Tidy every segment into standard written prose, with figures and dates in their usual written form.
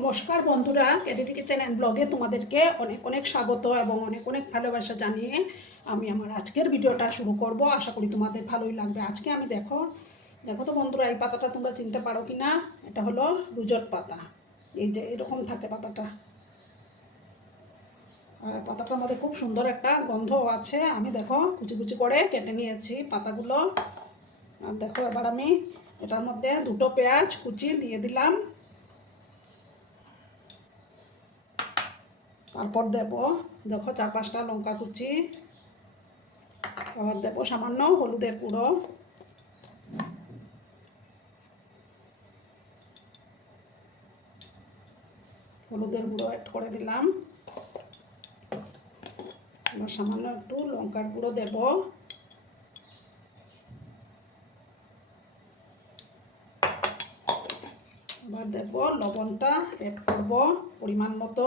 নমস্কার বন্ধুরা, ক্যাডেটি kitchen and ব্লগে তোমাদেরকে অনেক অনেক স্বাগত এবং অনেক অনেক ভালোবাসা জানিয়ে আমি আমার আজকের ভিডিওটা শুরু করব। আশা করি তোমাদের ভালোই লাগবে। আজকে আমি দেখো তো বন্ধুরা, এই পাতাটা তোমরা চিনতে পারো কি না? এটা হলো রুজট পাতা। এই যে এরকম থাকে পাতাটা, আর পাতাটার মধ্যে খুব সুন্দর একটা গন্ধ আছে। আমি দেখো কুচি কুচি করে কেটে নিয়েছি পাতাগুলো। আর দেখো এবার আমি এটার মধ্যে দুটো পেঁয়াজ কুচি দিয়ে দিলাম। তারপর দেব দেখো 4-5টা লঙ্কা কুচি। আবার দেব সামান্য হলুদের গুঁড়ো, অ্যাড করে দিলাম। এবার সামান্য একটু লঙ্কার গুঁড়ো দেব। এবার দেব লবণটা অ্যাড করব পরিমাণ মতো।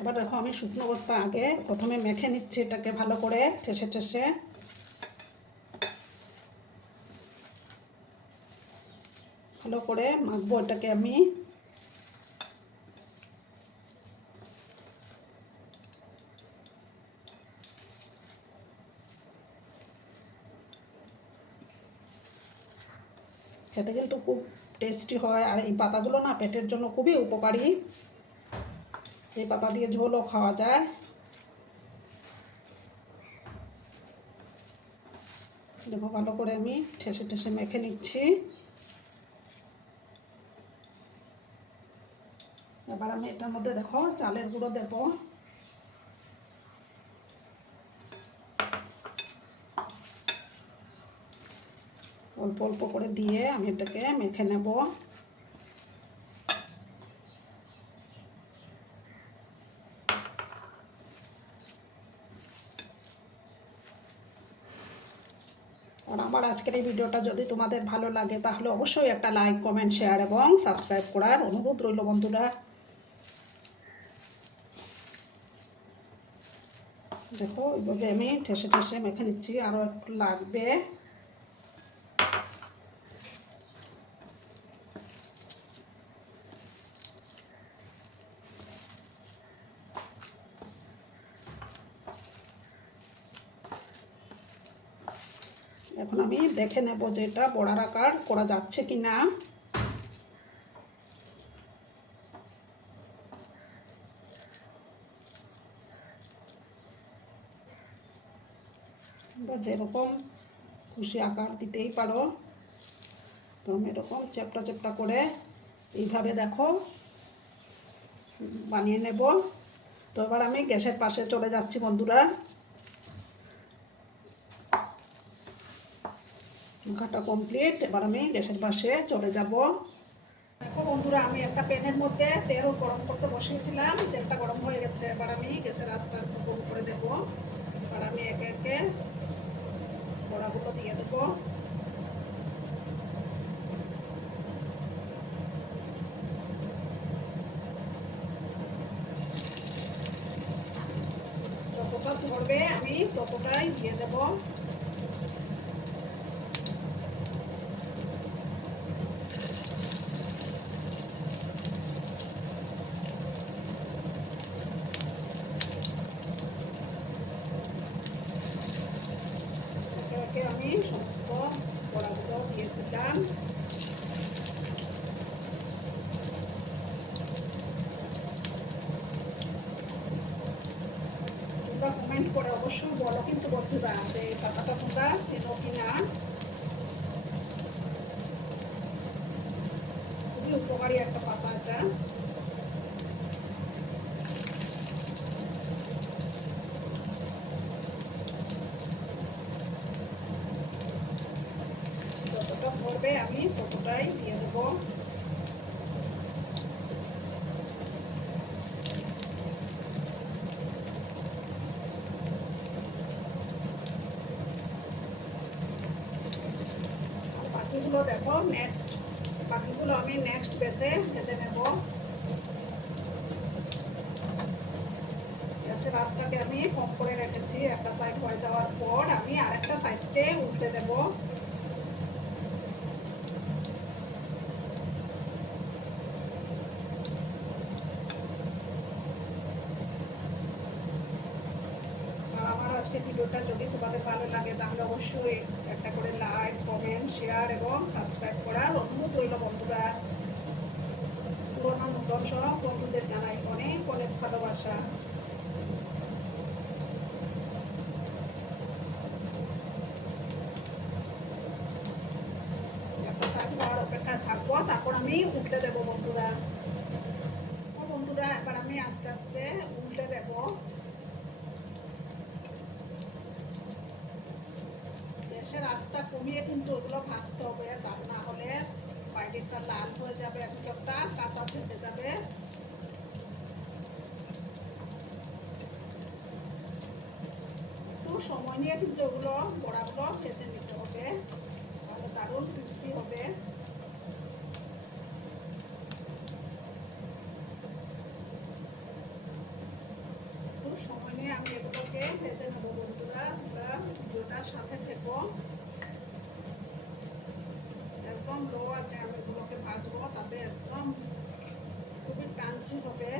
এবার দেখো আমি শুকনো অবস্থা আগে প্রথমে মেখে নিচ্ছি এটাকে ভালো করে ঠেসে ঠেসে। ভালো করে মাখবো এটাকে আমি। খেতে কিন্তু খুব টেস্টি হয়, আর এই পাতাগুলো না পেটের জন্য খুবই উপকারী। এই পাতা দিয়ে ঝোলও খাওয়া যায়। দেখো ভালো করে আমি ঠেসে ঠেসে মেখে নিচ্ছি। এবার আমি এটার মধ্যে দেখো চালের গুঁড়ো দেব। অল্প অল্প করে দিয়ে আমি এটাকে মেখে নেব। আর আমার আজকের এই ভিডিওটা যদি তোমাদের ভালো লাগে তাহলে অবশ্যই একটা লাইক, কমেন্ট, শেয়ার এবং সাবস্ক্রাইব করার অনুরোধ রইল বন্ধুরা। দেখো এইভাবে আমি ঠেসে ঠেসে মেখে নিচ্ছি, আরও একটু লাগবে। এখন আমি দেখে নেব যে এটা বড়ার আকার করা যাচ্ছে কি না। বা যেরকম খুশি আকার দিতেই পারো। তো আমি এরকম চ্যাপটা চ্যাপটা করে এইভাবে দেখো বানিয়ে নেব। তো এবার আমি গ্যাসের পাশে চলে যাচ্ছি বন্ধুরা। মাখাটা কমপ্লিট, এবার আমি গ্যাসের পাশে চলে যাব। দেখো বন্ধুরা, আমি একটা প্যানের মধ্যে তেল গরম করতে বসিয়েছিলাম। তেলটা গরম হয়ে গেছে, এবার আমি গ্যাসের আঁচটা একটু কম করে দেব। এবার আমি একে একে বড়াগুলো দিয়ে দেবো। যতটা ধরবে আমি ততটাই দিয়ে দেব। একে একে আমি সমস্ত বড়াগুলো দিয়ে দিলাম। তোমরা কমেন্ট করে অবশ্যই বলো কিন্তু বন্ধুরা যে এই পাতাটা তোমরা চেনো কিনা। খুবই উপকারী একটা পাতা এটা। যতটা ধরবে আমি ততটাই দিয়ে দেবো। বাকিগুলো দেখো বাকিগুলো আমি নেক্সট ব্যাচে ভেজে নেব। গ্যাসের আঁচটাকে আমি কম করে রেখেছি। একটা সাইড হয়ে যাওয়ার পর আমি আরেকটা সাইডকে উল্টে দেব। ভিডিওটা যদি তোমাদের ভালো লাগে তাহলে অবশ্যই একটা করে লাইক, কমেন্ট, শেয়ার এবং সাবস্ক্রাইব করার অনুরোধ রইল বন্ধুরা। পুরোনো নতুন সব বন্ধুদের জানাই অনেক অনেক ভালোবাসা। অপেক্ষায় থাকবো, তারপর আমি উল্টে দেবো বন্ধুরা। বন্ধুরা এবার আমি আস্তে আস্তে উল্টে দেবো। গ্যাসের আঁচটা কমিয়ে কিন্তু ওগুলো ভাজতে হবে, তা না হলে বাইরেটা লাল হয়ে যাবে, ভিতরটা কাঁচা থেকে যাবে। একটু সময় নিয়ে কিন্তু ওগুলো বড়াগুলো ভেজে নিতে হবে, তাহলে দারুণ ক্রিস্পি হবে। সময় নিয়ে আমি এগুলোকে ভেজে নেবো বন্ধুরা। তোমরা ভিডিওটার সাথে থেকো, একদম লো আছে আমি এগুলোকে ভাজবো, তাতে একদম খুবই ক্রাঞ্চি হবে।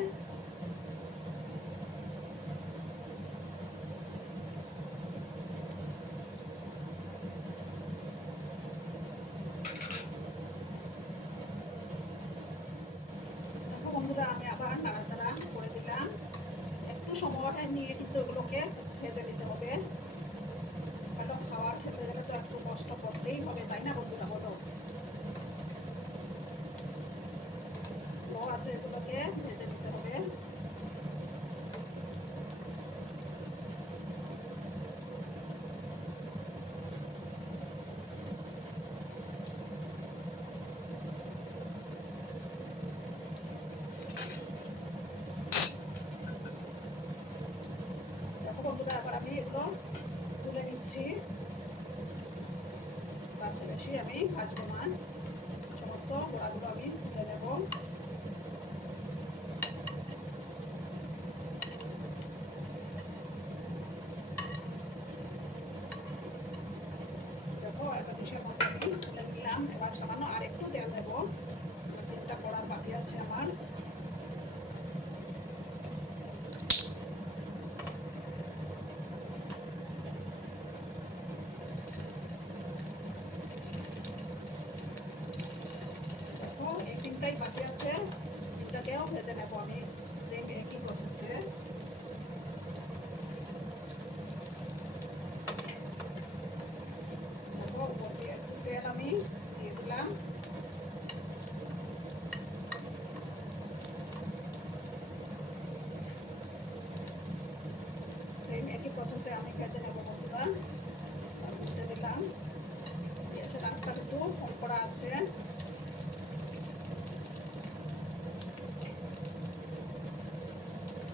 দেখো বন্ধুরা আমি আবার নাড়াচাড়া করে দিলাম। একটু সময়টা নিয়ে কিন্তু ওগুলোকে ভেজে নিতে হবে। ভালো খাবার খেতে গেলে তো একটু কষ্ট করতেই হবে, তাই না বন্ধুরা? বলো, লো আছে এগুলোকে ভেজে নিতে হবে। দেখো বন্ধুরা আবার আমি এগুলো তুলে নিচ্ছি। বাচ্চা বেশি আমি ভাজবো না, সমস্ত গোড়াগুলো আমি তুলে নেব। দেখো একটা ডিশের মধ্যে আমি তুলে নিলাম। এবার সামান্য আর একটু তেল দেবো, তেলটা কড়ার বাকি আছে আমার। দেখো এই তিনটাই বাকি আছে, তিনটাকেও ভেজে নেবো আমি সেম একই প্রসেসে। দেখো উপর দিয়ে একটু তেল আমি দিয়ে দিলাম। সেম একই প্রসেসে আমি ভেজে নেবো বন্ধুরা। ভেজে দিলাম, গ্যাসের আঁচটা কিন্তু কম করা আছে।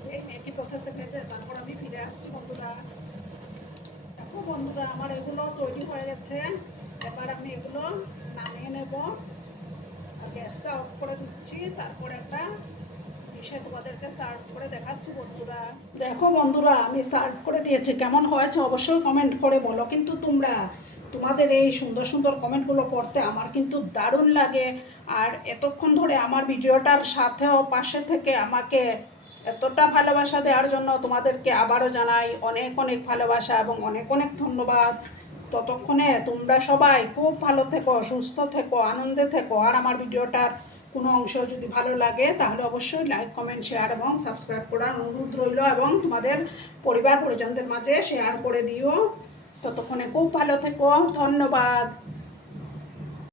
সেম একই প্রসেসে ভেজে তারপর আমি ফিরে আসছি বন্ধুরা। দেখো বন্ধুরা আমার এগুলো তৈরি হয়ে গেছে। এবার আমি এগুলো নামিয়ে নেব, গ্যাসটা অফ করে দিচ্ছি। তারপর একটা ডিশে তোমাদেরকে সার্ভ করে দেখাচ্ছি বন্ধুরা। দেখো বন্ধুরা আমি সার্ভ করে দিয়েছি, কেমন হয়েছে অবশ্যই কমেন্ট করে বলো। কিন্তু তোমাদের এই সুন্দর সুন্দর কমেন্টগুলো পড়তে আমার কিন্তু দারুণ লাগে। আর এতক্ষণ ধরে আমার ভিডিওটার সাথেও পাশে থেকে আমাকে এতটা ভালোবাসা দেওয়ার জন্য তোমাদেরকে আবারও জানাই অনেক অনেক ভালোবাসা এবং অনেক অনেক ধন্যবাদ। ততক্ষণে তোমরা সবাই খুব ভালো থেকো, সুস্থ থেকো, আনন্দে থেকো। আর আমার ভিডিওটার কোনো অংশ যদি ভালো লাগে তাহলে অবশ্যই লাইক, কমেন্ট, শেয়ার এবং সাবস্ক্রাইব করার অনুরোধ রইল এবং তোমাদের পরিবার পরিজনদের মাঝে শেয়ার করে দিও। ততক্ষণে খুব ভালো থেকো, ধন্যবাদ।